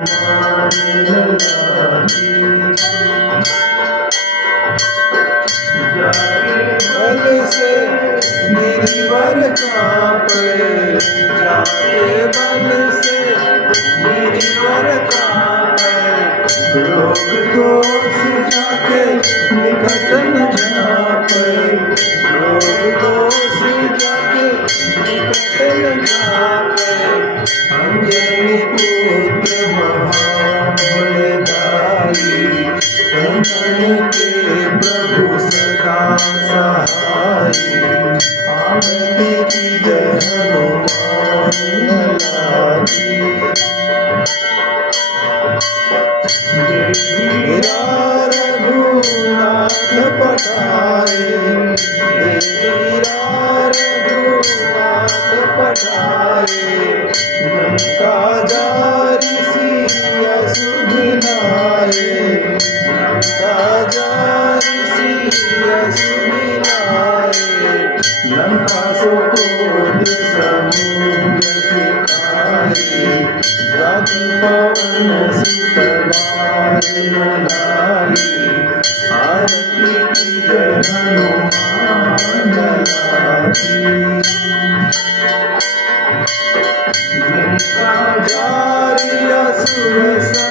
बल से गिरिवर कांपे, जाके बल से गिरिवर कांपे। रोग दोष जाके निकट न झांपे, रोग दोष जाके निकट न झांपे। अंजनी पुत्र महाबलदाई, रंजन के प्रभु सदा सहाई। आरती की जय हनुमान लागी। गिरा रघुनाथ पठाए, गिरा रघुनाथ पठाए। लंका जारी सिया सुधिनाए, लंका जारी सिया सुधिनाए। लंका सुकोट समुद्र सिखाए, जाति पवन सुत बार न लाई। आरती की जय हनुमान